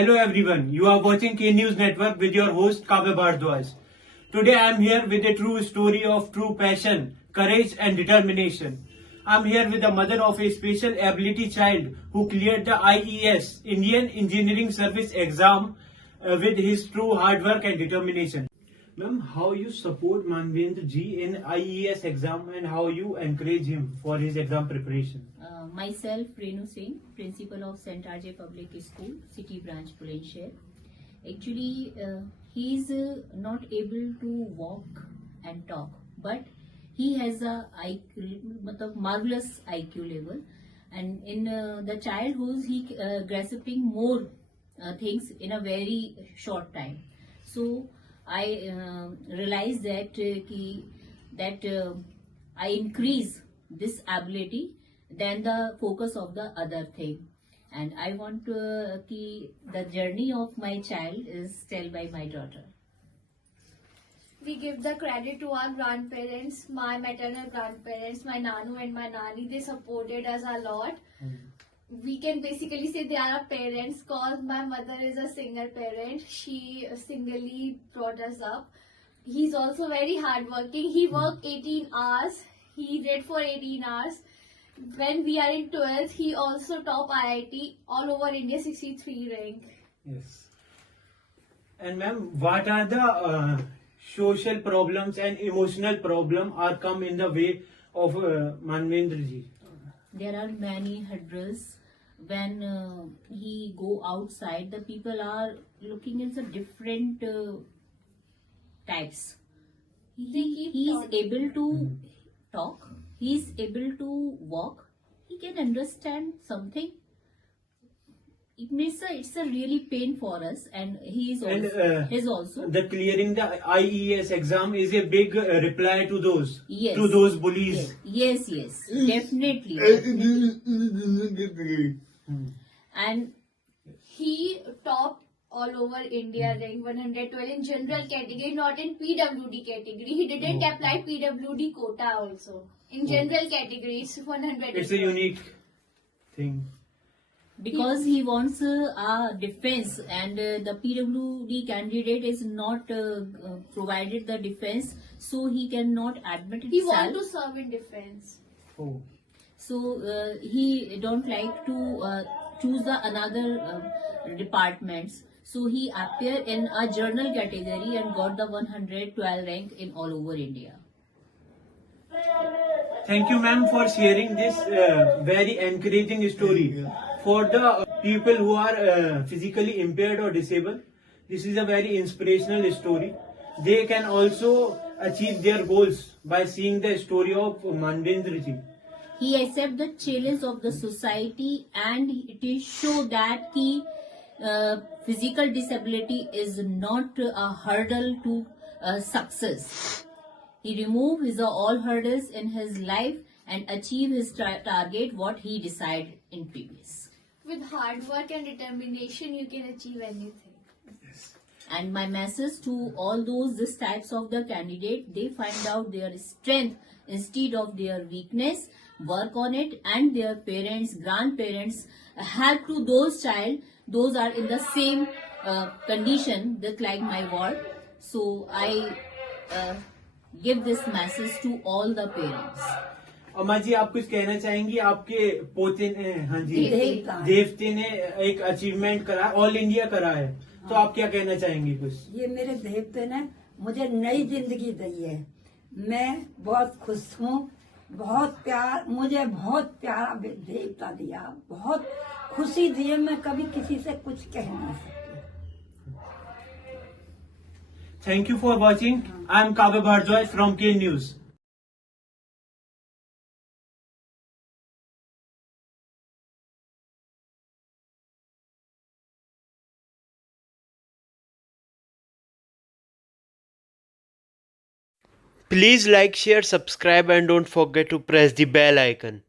Hello everyone, you are watching K News Network with your host Kavya Bhardwaj. Today I am here with a true story of true passion, courage and determination. I am here with the mother of a special ability child who cleared the IES, Indian Engineering Service exam with his true hard work and determination. Ma'am, how you support Manvendra ji in IES exam and how you encourage him for his exam preparation? Myself, Renu Singh, Principal of St. RJ Public School, City Branch, Bulandshahr. Actually, he is not able to walk and talk, but he has a marvelous IQ level. And in the childhood, he grasping more things in a very short time. So I realized that I increase this ability than the focus of the other thing. And I want the journey of my child is told by my daughter. We give the credit to our grandparents, my maternal grandparents, my nanu and my nani. They supported us a lot. We can basically say they are our parents because my mother is a single parent. She singly brought us up. He's also very hardworking. He worked 18 hours. He read for 18 hours. When we are in 12th, he also top IIT all over India 63 rank. Yes. And ma'am, what are the social problems and emotional problem are come in the way of Manvendra ji? There are many hurdles. When he go outside, the people are looking at the different types. He is able to talk. He is able to walk. He can understand something. It's a really pain for us, and he is also The clearing the IES exam is a big reply to those Yes. to those bullies. yes, definitely. And He topped all over India rank 112 in general category, not in PWD category. He didn't apply PWD quota also. In general category, it's 100. It's a unique thing. because he wants a defense, and the PWD candidate is not provided the defense, so he cannot admit He itself. want to serve in defense. Oh. So he don't like to choose the another departments. So he appeared in a journal category and got the 112 rank in all over India. Thank you, ma'am, for sharing this very encouraging story. For the people who are physically impaired or disabled, this is a very inspirational story. They can also achieve their goals by seeing the story of Manvendra ji. He accepts the challenge of the society, and it is show that physical disability is not a hurdle to success. He remove his all hurdles in his life and achieve his target what he decided in previous. With hard work and determination, you can achieve anything. And my message to all those this types of the candidate, they find out their strength instead of their weakness, work on it, and their parents, grandparents help to those child. Those are in the same condition that like my ward. So I give this message to all the parents. अम्मा जी, आप कुछ कहना चाहेंगी? आपके पोते ने, हाँ जी, देवते ने एक अचीवमेंट करा, ऑल इंडिया करा है, तो आप क्या कहना चाहेंगी कुछ? ये मेरे देवते ने मुझे नई जिंदगी दी है। मैं बहुत खुश हूँ। मुझे बहुत प्यारा देवता दिया, बहुत खुशी दी है। मैं कभी किसी से कुछ कह नहीं सकती। Thank you for watching. I am Kavya Bhardwaj from K News. Please like, share, subscribe and don't forget to press the bell icon.